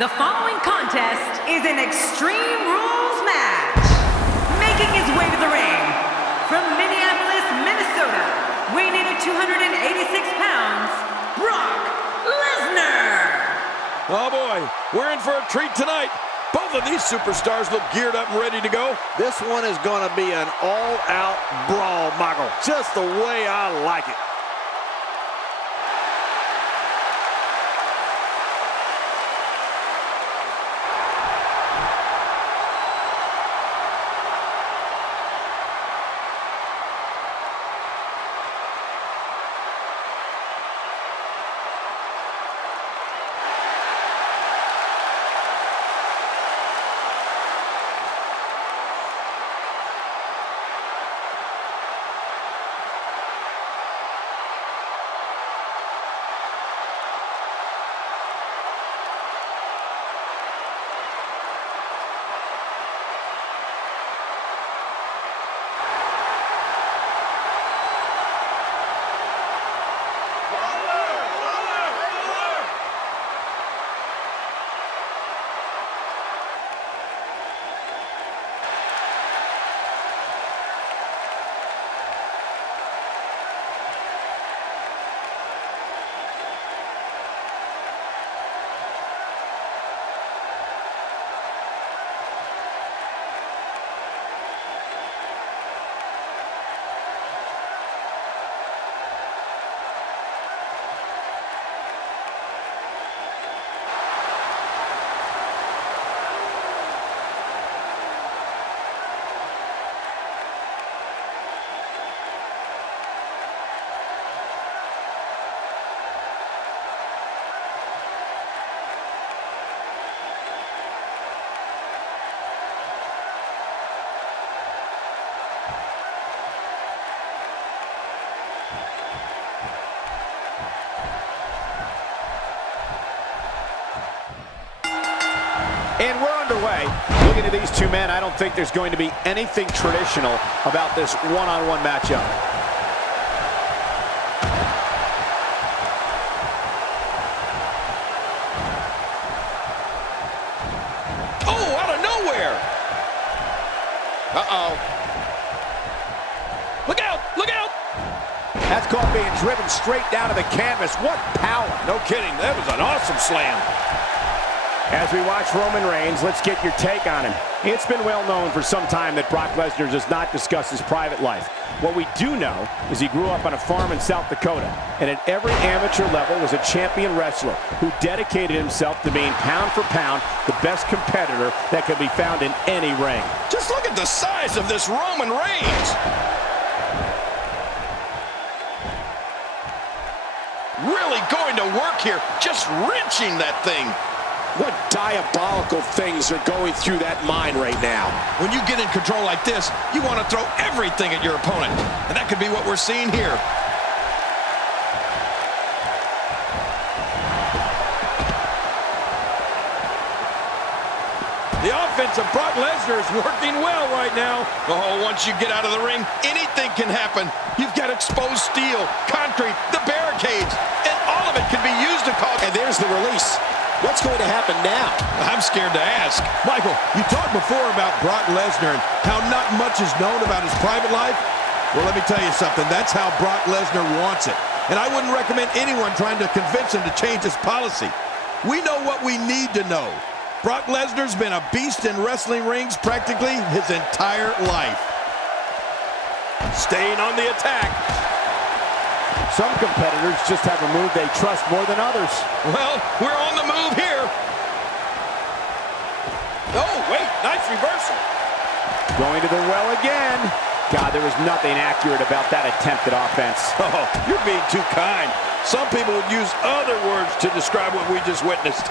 The following contest is an Extreme Rules match. Making his way to the ring from Minneapolis, Minnesota, weighing in at 286 pounds, Brock Lesnar. Oh boy, we're in for a treat tonight. Both of these superstars look geared up and ready to go. This one is going to be an all-out brawl, Michael. Just the way I like it. And we're underway. Looking at these two men, I don't think there's going to be anything traditional about this one-on-one matchup. Oh, out of nowhere! Uh-oh. Look out! Look out! That's called being driven straight down to the canvas. What power! No kidding, that was an awesome slam. As we watch Roman Reigns, let's get your take on him. It's been well known for some time that Brock Lesnar does not discuss his private life. What we do know is he grew up on a farm in South Dakota, and at every amateur level was a champion wrestler who dedicated himself to being pound for pound the best competitor that could be found in any ring. Just look at the size of this Roman Reigns. Really going to work here, just wrenching that thing. What diabolical things are going through that mind right now? When you get in control like this, you want to throw everything at your opponent. And that could be what we're seeing here. The offense of Brock Lesnar is working well right now. Oh, once you get out of the ring, anything can happen. You've got exposed steel, concrete, the barricades, and all of it can be used to cause... And there's the release. What's going to happen now? I'm scared to ask. Michael, you talked before about Brock Lesnar and how not much is known about his private life. Well, let me tell you something. That's how Brock Lesnar wants it. And I wouldn't recommend anyone trying to convince him to change his policy. We know what we need to know. Brock Lesnar's been a beast in wrestling rings practically his entire life. Staying on the attack. Some competitors just have a move they trust more than others. Well, we're on the move here. Oh, wait, nice reversal. Going to the well again. God, there was nothing accurate about that attempted offense. Oh, you're being too kind. Some people would use other words to describe what we just witnessed.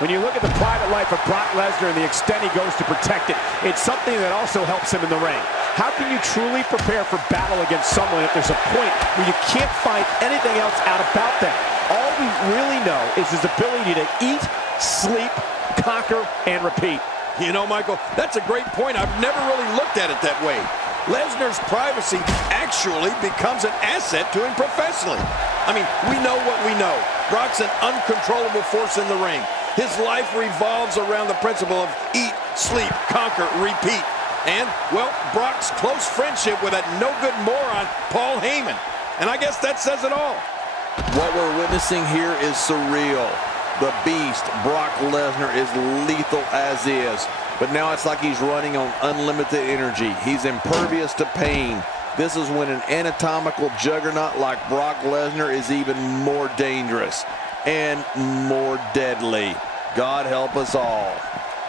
When you look at the private life of Brock Lesnar and the extent he goes to protect it, it's something that also helps him in the ring. How can you truly prepare for battle against someone if there's a point where you can't find anything else out about them? All we really know is his ability to eat, sleep, conquer, and repeat. You know, Michael, that's a great point. I've never really looked at it that way. Lesnar's privacy actually becomes an asset to him professionally. I mean, we know what we know. Brock's an uncontrollable force in the ring. His life revolves around the principle of eat, sleep, conquer, repeat. And, well, Brock's close friendship with that no-good moron, Paul Heyman. And I guess that says it all. What we're witnessing here is surreal. The beast, Brock Lesnar, is lethal as is. But now it's like he's running on unlimited energy. He's impervious to pain. This is when an anatomical juggernaut like Brock Lesnar is even more dangerous and more deadly. God help us all.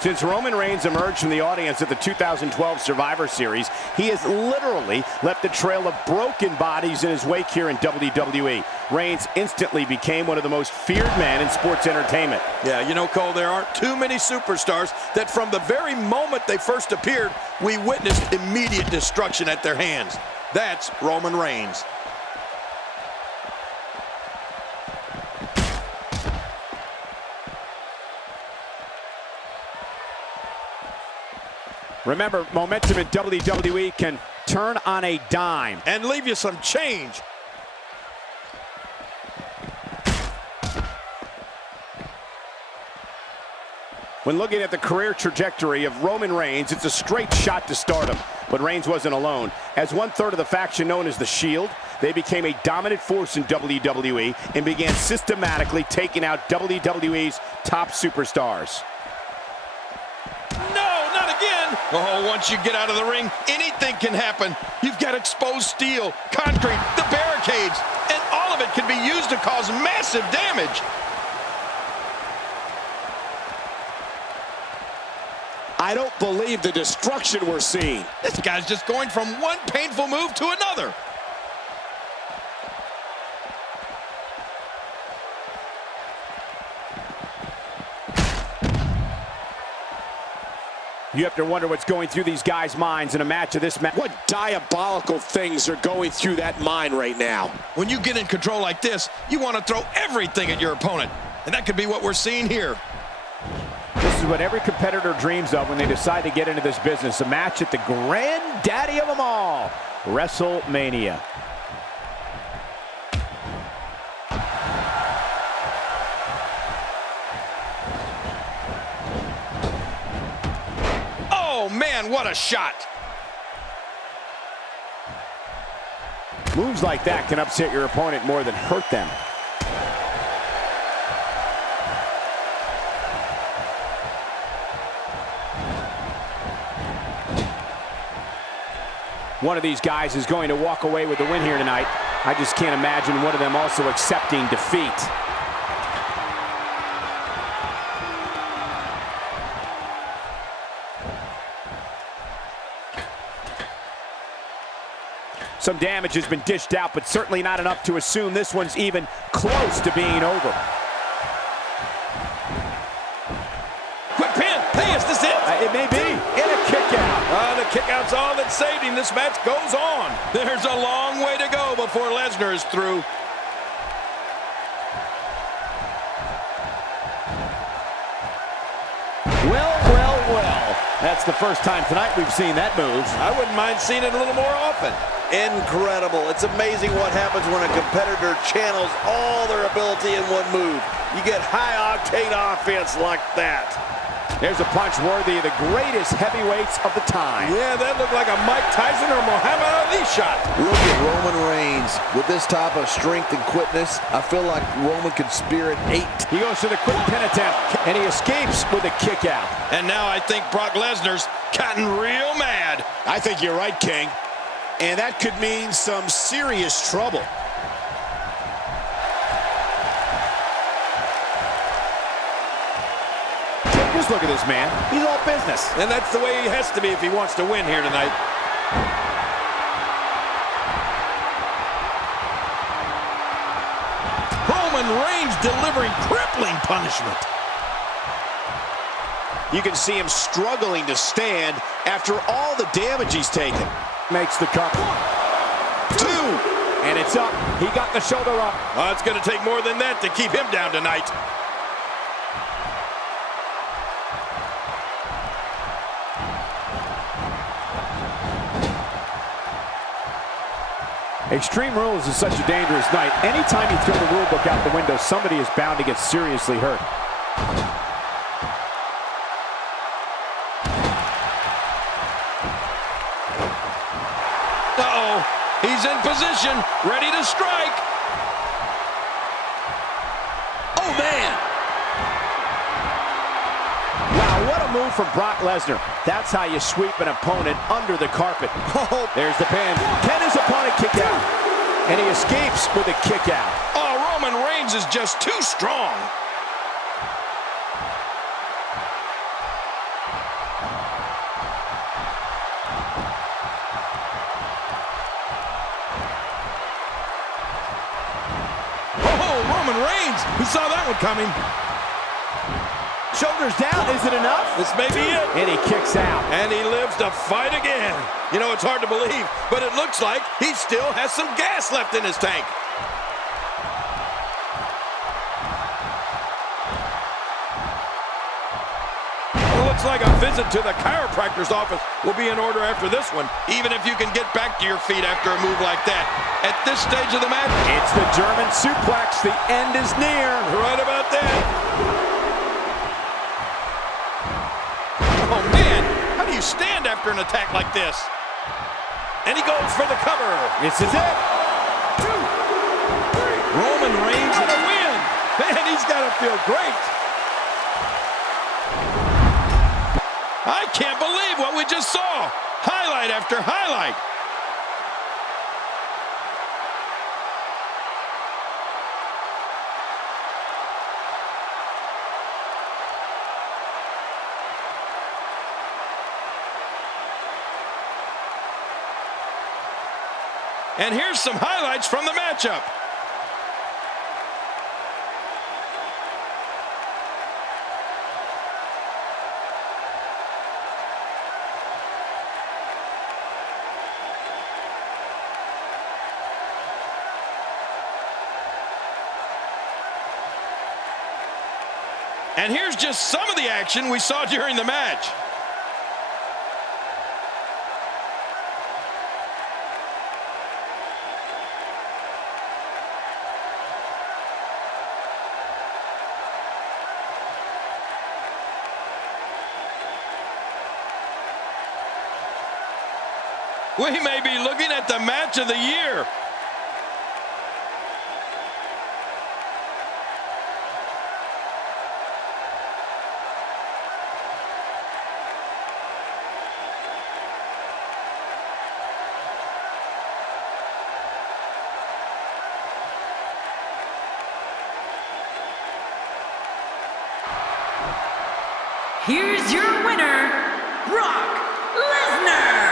Since Roman Reigns emerged from the audience at the 2012 Survivor Series, he has literally left a trail of broken bodies in his wake here in WWE. Reigns instantly became one of the most feared men in sports entertainment. Yeah, you know, Cole, there aren't too many superstars that from the very moment they first appeared, we witnessed immediate destruction at their hands. That's Roman Reigns. Remember, momentum in WWE can turn on a dime. And leave you some change. When looking at the career trajectory of Roman Reigns, it's a straight shot to stardom. But Reigns wasn't alone. As 1/3 of the faction known as the Shield, they became a dominant force in WWE and began systematically taking out WWE's top superstars. Oh, once you get out of the ring, anything can happen. You've got exposed steel, concrete, the barricades, and all of it can be used to cause massive damage. I don't believe the destruction we're seeing. This guy's just going from one painful move to another. You have to wonder what's going through these guys' minds in a match of this match. What diabolical things are going through that mind right now? When you get in control like this, you want to throw everything at your opponent. And that could be what we're seeing here. This is what every competitor dreams of when they decide to get into this business. A match at the granddaddy of them all, WrestleMania. Oh, man, what a shot. Moves like that can upset your opponent more than hurt them. One of these guys is going to walk away with the win here tonight. I just can't imagine one of them also accepting defeat. Some damage has been dished out, but certainly not enough to assume this one's even close to being over. Quick pin. Hey, is this it? It may be. And a kick out. The kick out's all that saved him. This match goes on. There's a long way to go before Lesnar is through. Well. That's the first time tonight we've seen that move. I wouldn't mind seeing it a little more often. Incredible. It's amazing what happens when a competitor channels all their ability in one move. You get high-octane offense like that. There's a punch worthy of the greatest heavyweights of the time. Yeah, that looked like a Mike Tyson or Muhammad Ali shot. Look at Roman Reigns. With this type of strength and quickness, I feel like Roman could spear an 8. He goes to the quick pin attempt, and he escapes with a kick out. And now I think Brock Lesnar's gotten real mad. I think you're right, King. And that could mean some serious trouble. Just look at this man. He's all business. And that's the way he has to be if he wants to win here tonight. Roman Reigns delivering crippling punishment. You can see him struggling to stand after all the damage he's taken. Makes the cover. 2. And it's up. He got the shoulder up. It's going to take more than that to keep him down tonight. Extreme Rules is such a dangerous night. Anytime you throw the rule book out the window, somebody is bound to get seriously hurt. He's in position, ready to strike. Oh, man. Wow, what a move from Brock Lesnar. That's how you sweep an opponent under the carpet. Oh, there's the pin. Can his opponent kick out? And he escapes with a kick out. Oh, Roman Reigns is just too strong. Roman Reigns, he saw that one coming. Shoulders down, is it enough? This may be it. And he kicks out. And he lives to fight again. You know, it's hard to believe, but it looks like he still has some gas left in his tank. Well, looks like a visit to the chiropractor's office will be in order after this one, even if you can get back to your feet after a move like that. At this stage of the match, it's the German suplex. The end is near. Right about that. Oh, man, how do you stand after an attack like this? And he goes for the cover. This is it. 2, 3. Roman Reigns got a win. Man, he's got to feel great. I can't believe what we just saw. Highlight after highlight. And here's some highlights from the matchup. And here's just some of the action we saw during the match. We may be looking at the match of the year. Here's your winner, Brock Lesnar.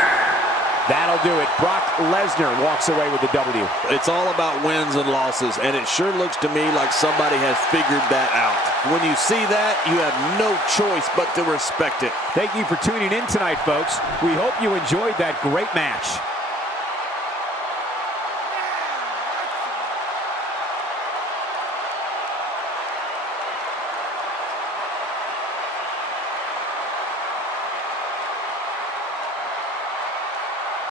That'll do it. Brock Lesnar walks away with the W. It's all about wins and losses, and it sure looks to me like somebody has figured that out. When you see that, you have no choice but to respect it. Thank you for tuning in tonight, folks. We hope you enjoyed that great match.